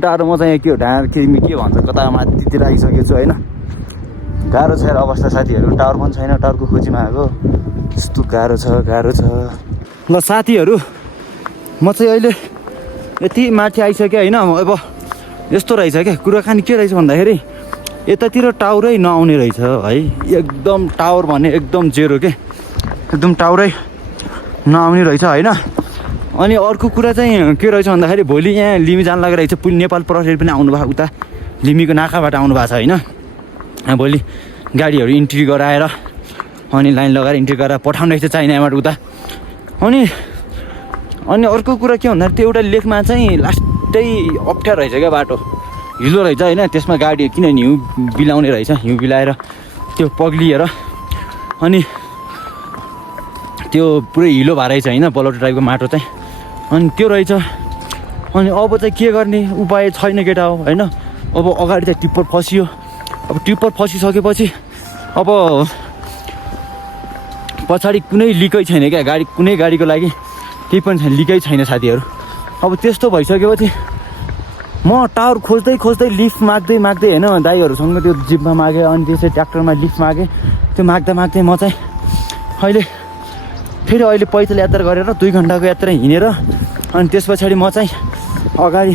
टाढो म चाहिँ के हो ढाँड के भन्छ कता माथितिर आइसकेको छु होइन। गाह्रो छ यार अवस्था साथीहरू, टावर पनि छैन, टावरको खोजीमा आएको यस्तो गाह्रो छ। ल साथीहरू म चाहिँ अहिले यति माथि आइसकेँ होइन। अब यस्तो रहेछ क्या कुराकानी के रहेछ भन्दाखेरि यतातिर टावरै नआउने रहेछ है, एकदम टावर भने एकदम जेरो के, एकदम टावरै नआउने रहेछ होइन। अनि अर्को कुरा चाहिँ के रहेछ भन्दाखेरि भोलि यहाँ लिमी जान लागिरहेछ, नेपाल प्रहरी पनि आउनु भएको उता लिमीको नाकाबाट आउनु भएको छ होइन। भोलि गाडीहरू इन्ट्री गराएर अनि लाइन लगाएर इन्ट्री गरेर पठाउने रहेछ चाइनाबाट उता। अनि अर्को कुरा के भन्दाखेरि त्यो एउटा लेकमा चाहिँ लास्टै अप्ठ्यारो रहेछ क्या, बाटो हिलो रहेछ होइन। त्यसमा गाडी किनभने हिउँ बिलाउने रहेछ, हिउँ बिलाएर त्यो पग्लिएर अनि त्यो पुरै हिलो भएर रहेछ होइन, बलौटे टाइपको माटो चाहिँ। अनि त्यो रहेछ। अनि अब चाहिँ के गर्ने उपाय छैन केटा हो होइन। अब अगाडि चाहिँ टिप्पर फसियो। अब टिप्पर फसिसकेपछि अब पछाडि कुनै लिकै छैन क्या, गाडी कुनै गाडीको लागि केही पनि छैन, लिकै छैन साथीहरू। अब त्यस्तो भइसकेपछि म टावर खोज्दै लिफ्ट माग्दै होइन दाइहरूसँग त्यो जिपमा मागेँ, अनि त्यसै ट्र्याक्टरमा लिफ्ट मागेँ। त्यो माग्दा म चाहिँ अहिले पैदल यात्रा गरेर 2 घन्टाको यात्रा हिँडेर अनि त्यस पछाडि म चाहिँ अगाडि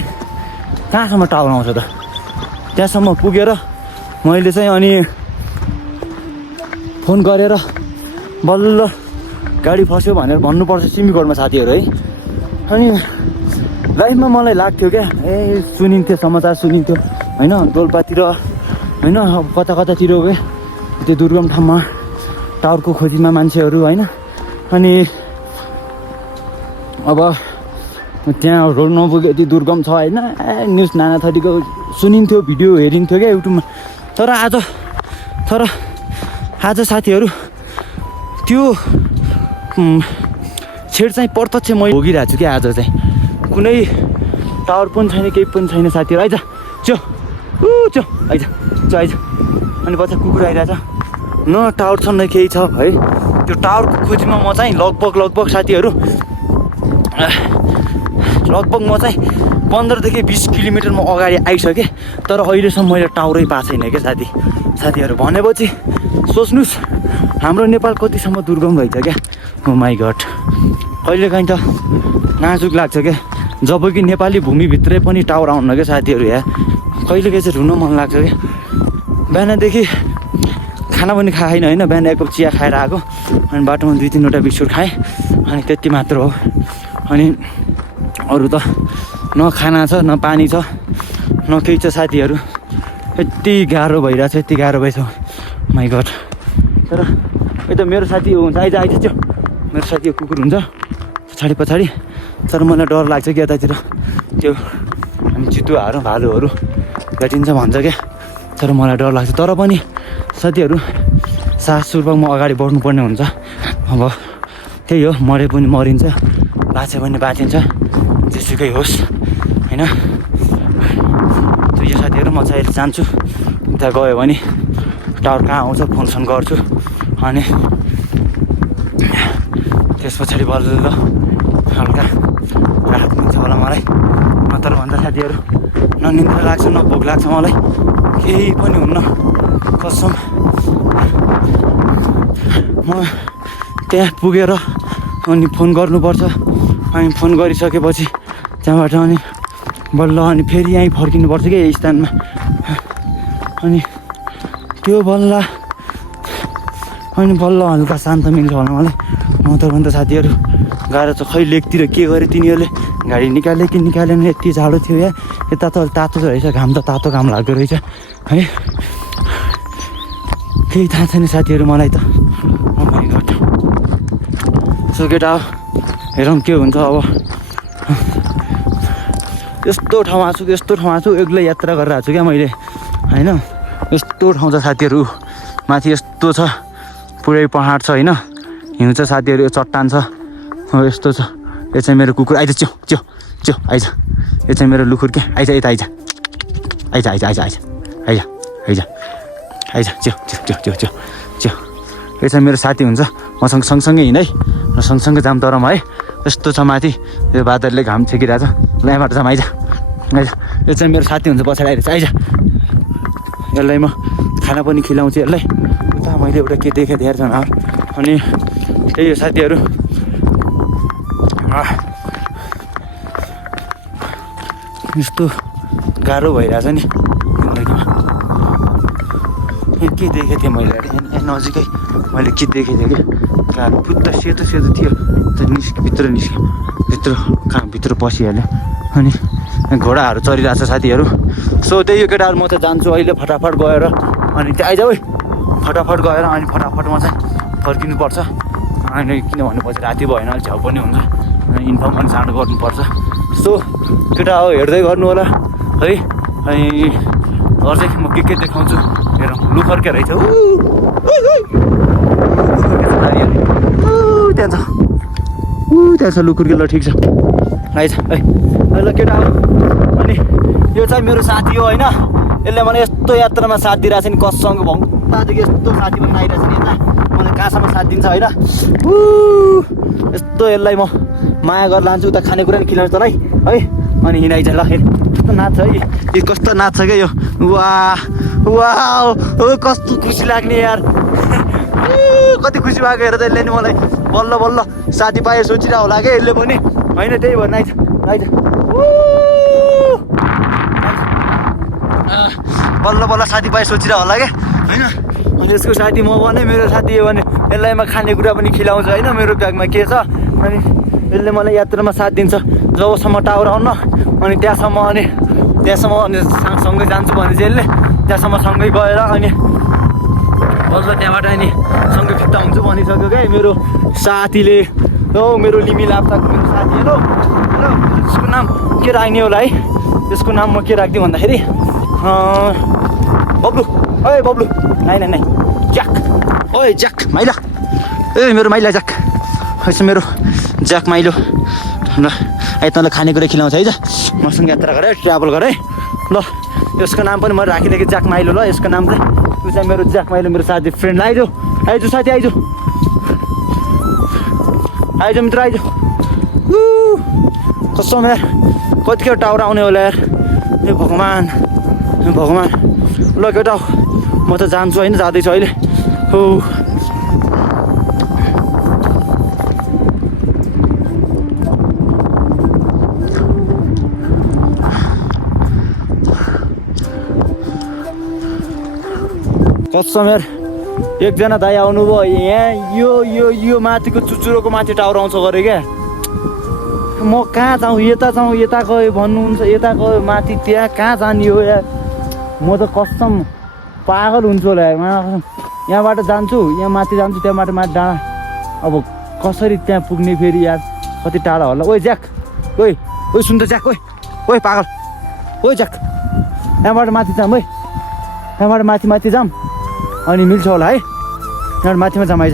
कहाँसम्म टावर आउँछ त त्यहाँसम्म पुगेर मैले चाहिँ अनि फोन गरेर बल्ल गाडी फस्यो भनेर भन्नुपर्छ सिमीकोटमा साथीहरू है। अनि लाइफमा मलाई लाग्थ्यो क्या, सुनिन्थ्यो समाचार सुनिन्थ्यो होइन, डोल्पातिर होइन कतातिर गए त्यो दुर्गम ठाउँमा टावरको खोजीमा मान्छेहरू होइन। अनि अब त्यहाँ रोड नपुग्यो, यति दुर्गम छ होइन। न्युज नाना थरीको सुनिन्थ्यो, भिडियो हेरिन्थ्यो क्या युट्युबमा। तर आज साथीहरू त्यो छेड चाहिँ प्रत्यक्ष मैले भोगिरहेको छु क्या। आज चाहिँ कुनै टावर पनि छैन, केही पनि छैन साथीहरू। आइज च्यो आइज अनि पछि कुकुर आइरहेछ, न टावर छ न केही छ है। त्यो टावरको खोजीमा म चाहिँ लगभग साथीहरू लगभग म चाहिँ 15देखि 20 किलोमिटर म अगाडि आइसकेँ। तर अहिलेसम्म मैले टावरै पाएको छैन क्या साथीहरू। भनेपछि सोच्नुहोस् हाम्रो नेपाल कतिसम्म दुर्गम रहेछ क्या। ओ माई गड, कहिलेकाहीँ त नाजुक लाग्छ क्या, जब कि नेपाली भूमिभित्रै पनि टावर आउन क्या साथीहरू। यहाँ कहिलेकाहीँ चाहिँ रुन मन लाग्छ क्या। बिहानदेखि खाना पनि खाएन होइन, बिहान 1 कप चिया खाएर आएको, अनि बाटोमा 2-3वटा बिस्कुट खाएँ, अनि त्यति मात्र हो। अनि अरू त न खाना छ न पानी छ न केही छ साथीहरू। यति गाह्रो भइरहेछ, यति गाह्रो भएछ माई गड। तर यता मेरो साथी हुन्छ, आइज त्यो मेरो साथी कुकुर हुन्छ पछाडि। तर मलाई डर लाग्छ कि यतातिर त्यो हामी चितुवाहरू भालुहरू भेटिन्छ भन्छ क्या, तर मलाई डर लाग्छ। तर पनि साथीहरू सासुर्पक म अगाडि बढ्नुपर्ने हुन्छ। अब त्यही हो, मरे पनि मरिन्छ, बाँचे पनि बाँचिन्छ, जेसुकै होस् होइन। यो साथीहरू म चाहिँ जान्छु, उता गयो भने टावर कहाँ आउँछ फोन गर्छु। अनि त्यस पछाडि बल्ल हल्का राहत मिल्छ होला मलाई। नत्र भन्दा साथीहरू न निन्द्रा लाग्छ न भोक लाग्छ मलाई, केही पनि हुन्न कसम। म त्यहाँ पुगेर अनि फोन गर्नुपर्छ, अनि फोन गरिसकेपछि त्यहाँबाट अनि बल्ल अनि फेरि यहीँ फर्किनुपर्छ कि यही स्थानमा। अनि त्यो बल्ल हल्का शान्त मिल्छ होला मलाई। नत्र भने त साथीहरू गाह्रो छ। खै लेकतिर के गरे तिनीहरूले, गाडी निकाले कि निकालेन, यति जाडो थियो या। यता त तातो रहेछ, घाम त तातो घाम लाग्दो रहेछ है। केही थाहा छैन साथीहरू मलाई त। ओ माई गड। सो केटा हेरौँ के हुन्छ अब। यस्तो ठाउँमा छु एक्लै यात्रा गरेर आएको छु क्या मैले होइन। यस्तो ठाउँ छ साथीहरू, माथि यस्तो छ, पुरै पहाड छ होइन, हिउँ छ साथीहरू, यो चट्टान छ, यस्तो छ। यो चाहिँ मेरो कुकुर, आइज च्यो आइज। यो चाहिँ मेरो लुखुर क्या, आइज यता आइज च्यो। यो चाहिँ मेरो साथी हुन्छ, मसँग सँगसँगै हिँड है, र सँगसँगै जाम तरम है। यस्तो छ माथि, यो बादलले घाम छेकिरहेछ। ल यहाँबाट जाम, आइज यो चाहिँ मेरो साथी हुन्छ पछाडि आइरहेछ आइज यसलाई म खाना पनि खिलाउँछु यसलाई उता मैले एउटा के देखेँ धेरै जनावर अनि त्यही हो साथीहरू यस्तो गाह्रो भइरहेछ नि जिन्दगीमा के देखेको थिएँ मैले यहाँ नजिकै मैले के देखेको थिएँ कि गाह्रो पुत्त सेतो सेतो थियो भित्र भित्र पसिहाल्यो अनि घोडाहरू चलिरहेको छ साथीहरू सो त्यही हो केटाहरू म त जान्छु अहिले फटाफट गएर अनि त्यहाँ आइज है फटाफट गएर अनि फटाफटमा चाहिँ फर्किनुपर्छ अनि किनभने पछि राति भएन अलिक छेउ पनि हुन्छ अनि इन्फर्म पनि चाँडो गर्नुपर्छ सो केटा हो हेर्दै गर्नु होला है अनि अझै म के देखाउँछु हेरौँ लु फर्के रहेछ त्यहाँ छ लुकुर्के ल ठिक छ आइज है ल केटा हो अनि यो चाहिँ मेरो साथी हो होइन यसले मलाई यस्तो यात्रामा साथ दिइरहेको छ नि कससँग भङ्तादेखि यस्तो साथी पनि आइरहेको छ नि यता मलाई कहाँसम्म साथ दिन्छ होइन यस्तो यसलाई म माया गरेर लान्छु उता खानेकुरा नि खिलाउँछु तँलाई है अनि हिँडाइज ल कस्तो नाच्छ है यो कस्तो नाच्छ क्या यो वा कस्तो खुसी लाग्ने यार कति खुसी भएको हेर त यसले नि मलाई बल्ल बल्ल साथी पाए सोचिरहेको होला क्या यसले पनि होइन त्यही भन्न आइज आइज बल्ल बल्ल साथी पाए सोचिरहेको होला क्या होइन अनि यसको साथी म भने मेरो साथी हो भने यसलाई म खानेकुरा पनि खिलाउँछु होइन मेरो ब्यागमा के छ अनि यसले मलाई यात्रामा साथ दिन्छ जबसम्म टावर आउन अनि त्यहाँसम्म अनि सँगै जान्छु भने चाहिँ यसले त्यहाँसम्म सँगै गएर अनि बल्ल त्यहाँबाट अनि सँगै फिर्ता हुन्छु भनिसक्यो क्या मेरो साथीले हो मेरो लिमी लाप्चाको मेरो साथी हेलो हेलो त्यसको नाम के राख्ने होला है त्यसको नाम म के राखिदिउँ भन्दाखेरि बब्लु ओए बब्लु नाइ ज्याक ओए ज्याक माइला ए मेरो माइला ज्याक यसो मेरो ज्याक माइलो ल आइ तँलाई खानेकुरा खिलाउँछ है मसँग यात्रा गर ट्राभल गर है ल यसको नाम पनि म राखिदिएँ ज्याक माइलो ल यसको नाम चाहिँ त्यो चाहिँ मेरो ज्याक माइलो मेरो साथी फ्रेन्ड आइज साथी आइज मित्र आइज कसम यार कतिखेर टावर आउने होला यार ए भगवान् ल केटा म त जान्छु होइन जाँदैछु अहिले हो कसम यार एकजना दाइ आउनुभयो यहाँ यो माथिको चुचुरोको माथि टावर आउँछ गरे क्या म कहाँ जाउँ यता गयो भन्नुहुन्छ यता गयो माथि त्यहाँ कहाँ जाने हो यार म त कसम पागल हुन्छु होला यार यहाँबाट जान्छु यहाँ माथि जान्छु त्यहाँबाट माथि डाँडा अब कसरी त्यहाँ पुग्ने फेरि यार कति टाढा होला ओइ ज्याक ओइ सुन त ज्याक ओइ पागल ओइ ज्याक यहाँबाट माथि जाऊँ है यहाँबाट माथि जाऊँ अनि मिल्छ होला है यहाँबाट माथिमा जाऊँ आइज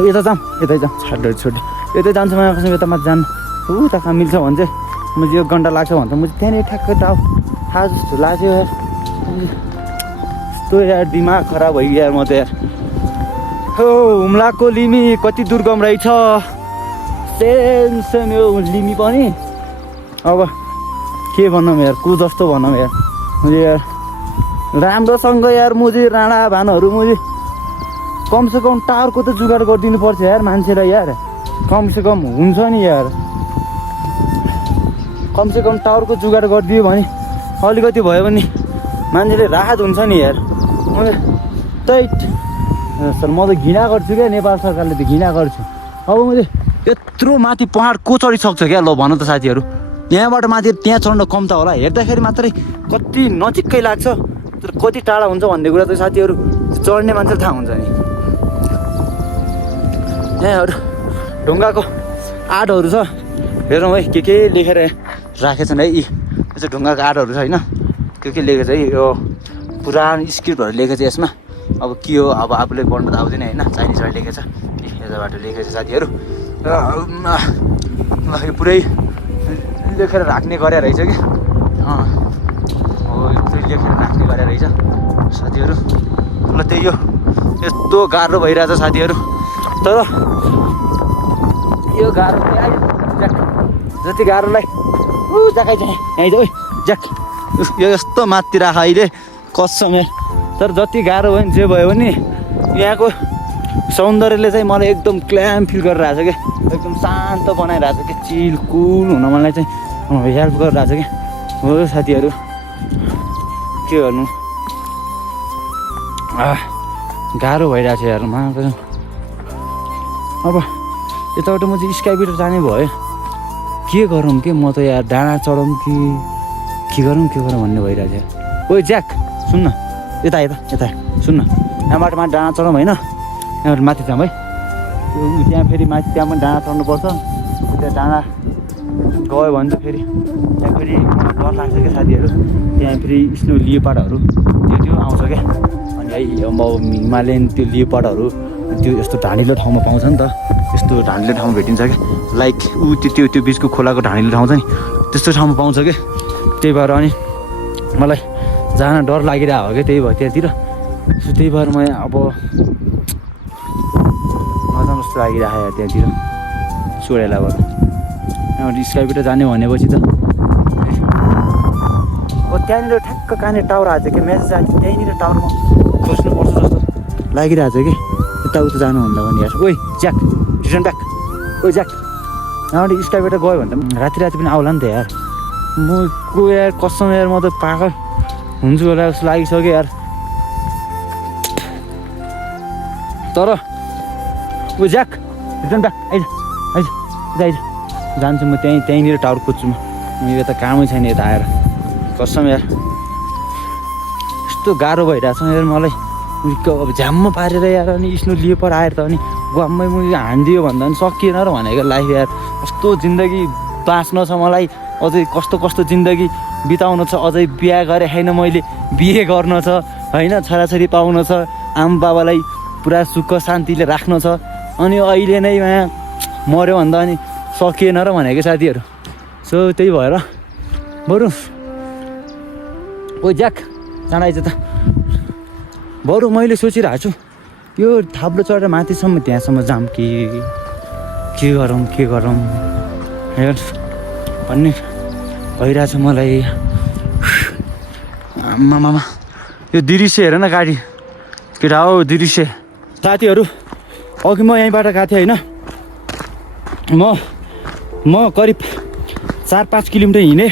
यता जाऊँ छोड यतै जान्छु मलाई कसम यता माथि जानु उता कहाँ मिल्छ भने चाहिँ म चाहिँ 1 घन्टा लाग्छ भन्छ म चाहिँ त्यहाँनिर ठ्याक्कै टाउ थाहा जस्तो लाग्यो यार यस्तो यार दिमाग खराब भइगयो यार म त यार हो हुम्लाको लिमी कति दुर्गम रहेछ सेम यो लिमी पनि अब के भनौँ यार जस्तो भनौँ यार मैले यार राम्रोसँग यार मुझे राणा भानहरू मुझे कमसेकम टावरको त जुगाड गरिदिनु पर्छ यार मान्छेलाई यार कमसेकम हुन्छ नि यार कमसेकम टावरको जुगाड गरिदियो भने अलिकति भयो भने मान्छेले राहत हुन्छ नि यार सर म त घृणा गर्छु क्या नेपाल सरकारले त घृणा गर्छु अब मैले यत्रो माथि पहाड को चढिसक्छ क्या ल भन त साथीहरू यहाँबाट माथि त्यहाँ चढ्न कम त होला हेर्दाखेरि मात्रै कति नजिकै लाग्छ तर कति टाढा हुन्छ भन्ने कुरा त साथीहरू चढ्ने मान्छेले थाहा हुन्छ नि यहाँहरू ढुङ्गाको आडहरू छ हेरौँ है के लेखेर राखेछन् है यी चाहिँ ढुङ्गाको आडहरू छ होइन के लेखेको छ है यो पुरानो स्क्रिप्टहरू लेखेको छ यसमा अब के हो अब आफूले पढ्नु त आउँदैन होइन चाइनिजबाट लेखेको छ यताबाट लेखेको छ साथीहरू यो पुरै लेखेर राख्ने गरे रहेछ कि लेखेर राख्ने गरे रहेछ साथीहरू ल त्यही हो यस्तो गाह्रो भइरहेछ साथीहरू तर यो गाह्रो जति गाह्रोलाई जाकै चाहिँ यहीँ चाहिँ ज्याक यो यस्तो माथि राख अहिले कसम तर जति गाह्रो भयो नि जे भयो भने यहाँको सौन्दर्यले चाहिँ मलाई एकदम क्ल्याम फिल गरिरहेको छ क्या एकदम शान्त बनाइरहेको छ क्या चिल कुल हुन मलाई चाहिँ हेल्प गरिरहेको छ क्या हो साथीहरू के गर्नु गाह्रो भइरहेको छ यार अब यताबाट म चाहिँ स्काइबाट जाने भयो के गरौँ के म त यार डाँडा चढौँ के गरौँ भन्ने भइरहेको छ ओइ ज्याक सुन्न यता यता यता सुन्न यहाँबाट माथि डाँडा चढौँ होइन यहाँबाट माथि जाऊँ है त्यहाँ फेरि माथि त्यहाँ पनि डाँडा चढ्नुपर्छ त्यहाँ डाँडा गयो भने त फेरि त्यहाँ फेरि डर लाग्छ क्या साथीहरू त्यहाँ फेरि स्नो लियोपार्डहरू त्यो आउँछ क्या अनि है अब हिमालयन त्यो लियोपार्डहरू त्यो यस्तो ढाँडिलो ठाउँमा पाउँछ नि त यस्तो ढाँडिलो ठाउँमा भेटिन्छ क्या लाइक त्यो बिचको खोलाको ढाँडिलो ठाउँ छ नि त्यस्तो ठाउँमा पाउँछ क्या त्यही भएर अनि मलाई जान डर लागिरहेको हो क्या त्यही भयो त्यहाँतिर त्यही भएर म अब मजा जस्तो लागिरहेको यार त्यहाँतिर सोडेलाबाट यहाँबाट स्काइबाट जाने भनेपछि त अब त्यहाँनिर ठ्याक्क कहाँनिर टावर आएको छ क्या म्यासेज आएको छ त्यहीँनिर टावरमा खोज्नुपर्छ जस्तो लागिरहेको छ कि यताउता जानुभन्दा पनि यार ओइ ज्याक रिटर्न ब्याक ओइ ज्याक यहाँबाट स्काइबाट गयो भने त राति पनि आउला नि त यार म को यार कसम यार म त पागल हुन्छु होला जस्तो लागिसक्यो यार तर ओ ज्याक रिटर्न ब्याक आइज जान्छु म त्यहीँनिर टावर खोज्छु म यता कामै छैन यता आएर कसम यार यस्तो गाह्रो भइरहेको छ यार मलाई अब झ्याम्म पारेर यार अनि स्नो लियोपार्ड आएर त अनि गुवामै म हानिदियो भन्दा पनि सकिएन र भनेको लाइफ यार कस्तो जिन्दगी बाँच्न छ मलाई अझै कस्तो जिन्दगी बिताउन छ अझै बिहा गरेँ छैन मैले बिहे गर्न छ होइन छोराछोरी पाउन छ आमा बाबालाई पुरा सुख शान्तिले राख्न छ अनि अहिले नै मऱ्यो भन्दा अनि सकिएन र भनेको साथीहरू सो त्यही भएर बरु ओ ज्याक चाँडा आइज त बरु मैले सोचिरहेको छु यो थाप्लो चढेर माथिसम्म त्यहाँसम्म जाऊँ के गरौँ हेर भन्ने भइरहेछ मलाई आमामा यो दृश्य हेर न गाडी केटा हो दृश्य साथीहरू अघि म यहीँबाट गएको थिएँ होइन म करिब 4-5 किलोमिटर हिँडेँ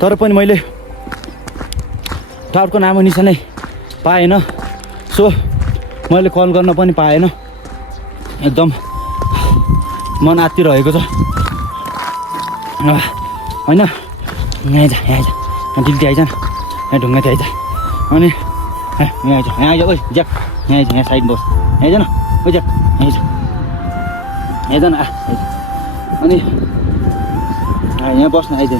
तर पनि मैले टावरको नामो निशानै पाएन सो मैले कल गर्न पनि पाएन एकदम मन आत्तिरहेको छ होइन यहाँ दिल्ली आइज न यहाँ ढुङ्गाथि आइज अनि यहाँ आइज ओइ ज्याक यहाँ आइज यहाँ साइड बस यहाँ आइज न ओ ज्याक यहाँ आइज न अनि यहाँ बस्न आइज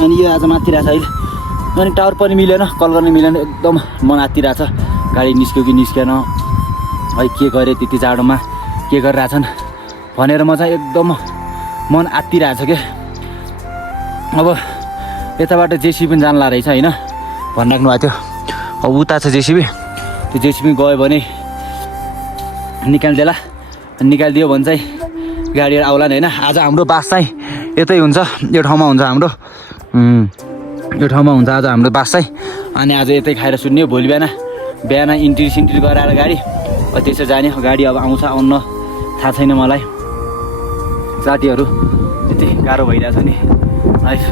अनि यो आज मात्तिरहेछ अहिले अनि टावर पनि मिलेन कल गर्न मिलेन एकदम मन आत्तिरहेछ गाडी निस्क्यो कि निस्केन है के गरेँ त्यति जाडोमा के गरिरहेछन् भनेर म चाहिँ एकदम मन आत्तिरहेछ क्या अब यताबाट जेसिबी पनि जान्ला रहेछ होइन भनिराख्नु भएको थियो अब उता छ जेसिबी त्यो जेसिबी गयो भने निकालिदियो भने चाहिँ गाडीहरू आउला नि होइन आज हाम्रो बास चाहिँ यतै हुन्छ यो ठाउँमा हुन्छ हाम्रो आज हाम्रो बास चाहिँ अनि आज यतै खाएर सुन्ने भोलि बिहान इन्ट्री गराएर गाडी त्यसो जाने गाडी अब आउँछ आउन्न थाहा छैन मलाई साथीहरू यति गाह्रो भइरहेछ नि लाइफ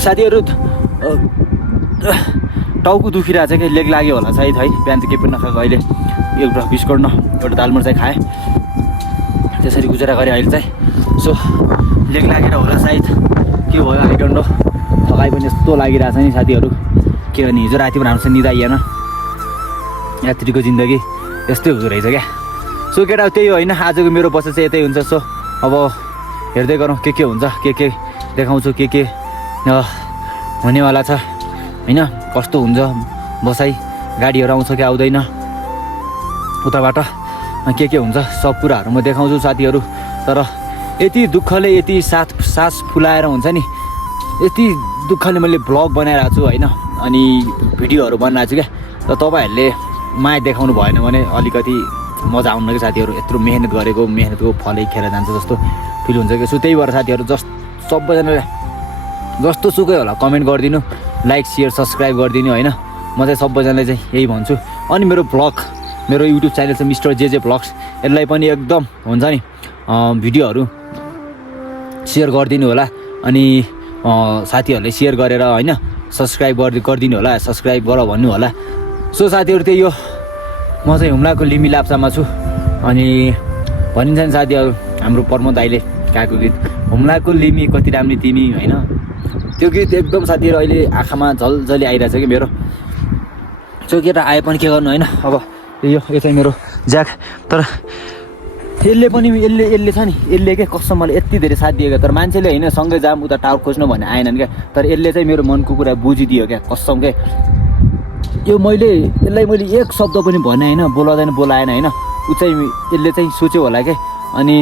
साथीहरू टाउको दुखिरहेछ कि लेग लाग्यो होला सायद है बिहान त केही पनि नखाएको अहिले एउटा बिस्कुट एउटा दालमुड चाहिँ खाएँ त्यसरी गुजारा गरेँ अहिले चाहिँ सो लेग लागेर होला सायद के भयो आई डोन्ट नो थकाइ पनि यस्तो लागिरहेछ नि साथीहरू के भने हिजो राति पनि राम्रोसँग निदा आइएन यात्रीको जिन्दगी यस्तै हुँदो रहेछ क्या सो केटा त्यही होइन आजको मेरो बसाइ चाहिँ यतै हुन्छ सो अब हेर्दै गरौँ के हुन्छ के देखाउँछु के हुनेवाला छ होइन कस्तो हुन्छ बसाइ गाडीहरू आउँछ कि आउँदैन उताबाट के हुन्छ सब कुराहरू म देखाउँछु साथीहरू तर यति दुःखले यति सास फुलाएर हुन्छ नि यति दुःखले मैले भ्लग बनाइरहेको छु होइन अनि भिडियोहरू बनाइरहेको छु क्या र तपाईँहरूले माया देखाउनु भएन भने अलिकति मजा आउन कि साथीहरू यत्रो मेहनतको फलै खेर जान्छ जस्तो फिल हुन्छ कि। सो त्यही भएर साथीहरू सबैजनाले जस्तो सुकै होला कमेन्ट गरिदिनु, लाइक सेयर सब्सक्राइब गरिदिनु होइन। म चाहिँ सबैजनाले चाहिँ यही भन्छु। अनि मेरो युट्युब च्यानल छ मिस्टर जेजे भ्लग्स, यसलाई पनि एकदम हुन्छ नि भिडियोहरू सेयर गरिदिनु होला। अनि साथीहरूले सेयर गरेर होइन सब्सक्राइब गरिदिनु होला, सब्सक्राइब गर भन्नु होला। सो साथीहरू त्यही हो, म चाहिँ हुम्लाको लिमी लाप्चामा छु। अनि भनिन्छ नि साथीहरू हाम्रो प्रमोद दाइले गाएको गीत हुम्लाको लिमी कति राम्रो तिमी होइन, त्यो गीत एकदम साथीहरू अहिले आँखामा झलझली आइरहेछ कि मेरो। सो केटा आए पनि के गर्नु होइन। अब यो चाहिँ मेरो ज्याक, तर यसले छ नि यसले के कसम मलाई यति धेरै साथ दिएको, तर मान्छेले होइन सँगै जाम उता टावर खोज्नु भन्ने आएनन् क्या, तर यसले चाहिँ मेरो मनको कुरा बुझिदियो क्या कसम के। यो यसलाई मैले एक शब्द पनि भने होइन, बोलाएन होइन, ऊ चाहिँ यसले चाहिँ सोच्यो होला क्या। अनि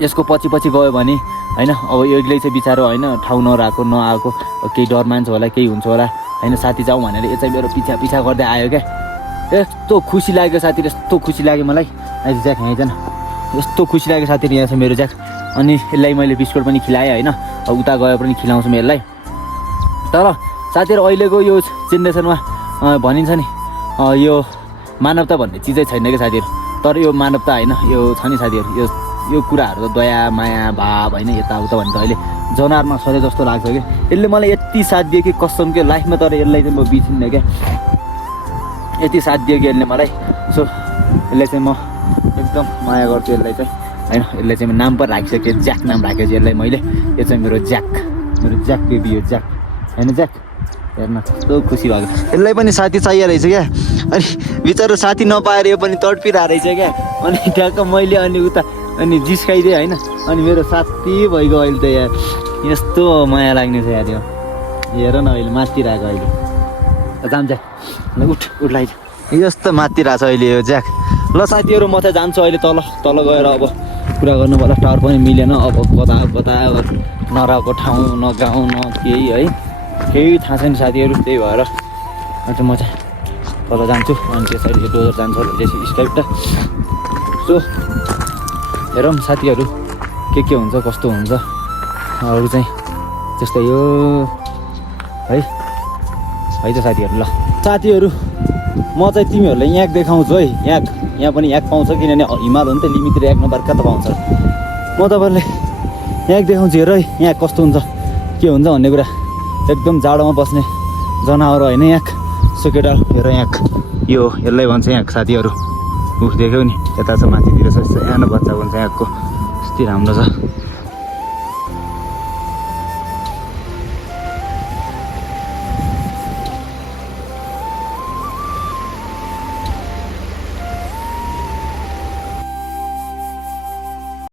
यसको पछि गयो भने होइन अब यसले चाहिँ बिचारो होइन ठाउँ नआएको केही डर मान्छ होला, केही हुन्छ होला होइन, साथी जाउँ भनेर यो चाहिँ मेरो पिछा गर्दै आयो क्या। यस्तो खुसी लाग्यो साथीहरू, यस्तो खुसी लाग्यो मलाई। अहिले ज्याक यहाँ यस्तो खुसी लाग्यो साथीहरू, यहाँ छ मेरो ज्याक। अनि यसलाई मैले बिस्कुट पनि खिलाएँ होइन, उता गयो पनि खिलाउँछु म यसलाई। तर साथीहरू अहिलेको यो जेनेरेसनमा भनिन्छ नि यो मानवता भन्ने चिजै छैन क्या साथीहरू। तर यो मानवता होइन, यो छ नि साथीहरू यो कुराहरू त दया माया भाव होइन यताउता भन्दा अहिले जनावरमा सधैँ जस्तो लाग्छ कि। यसले मलाई यति साथ दियो कि कसम के लाइफमा, तर यसलाई चाहिँ म बिर्सिन्न क्या, यति साथ दियो कि यसले मलाई। सो यसलाई चाहिँ म एकदम माया गर्छु यसलाई चाहिँ होइन। यसलाई चाहिँ नाम पनि राखिसकेँ, ज्याक नाम राखेको छु यसलाई मैले। यो चाहिँ मेरो ज्याक बेबी हो ज्याक होइन। ज्याक हेर्न कस्तो खुसी भएको, यसलाई पनि साथी चाहियो रहेछ क्या। अनि बिचारो साथी नपाएर यो पनि तडपिरहेको रहेछ क्या। अनि ठ्याक्क मैले अनि जिस्काइदिएँ होइन। अनि मेरो साथी भइगयो अहिले त यहाँ, यस्तो माया लाग्ने छ यहाँ। त्यो हेर न अहिले माथिरहेको, अहिले जाम ज्याक उठ लाइज यस्तो माथिरहेको छ अहिले यो ज्याक। ल साथीहरू म चाहिँ जान्छु अहिले तल गएर अब कुरा गर्नु पर्ला, टावर पनि मिलेन। अब कता नरहेको ठाउँ न गाउँ न केही है, केही थाहा छैन साथीहरू। त्यही भएर अन्त म चाहिँ तल जान्छु। अनि त्यसरी डोजर जान्छ स्टाइपटा। सो हेरौँ साथीहरू के हुन्छ कस्तो हुन्छ अरू चाहिँ त्यस्तै हो है त साथीहरू। ल साथीहरू म चाहिँ तिमीहरूलाई याक देखाउँछु है, यहाँ पनि याक पाउँछ, किनभने हिमाल हो नि त, लिमितिर याक नभएर कता पाउँछ। म तपाईँहरूलाई याक देखाउँछु, हेर है यहाँ कस्तो हुन्छ के हुन्छ भन्ने कुरा। एकदम जाडोमा बस्ने जनावर होइन याक। सो केटा हेर याक, यसलाई भन्छ याक साथीहरू। देख्यौ नि यता छ माथितिर छ सानो बच्चा भन्छ यहाँको, यस्तै राम्रो छ।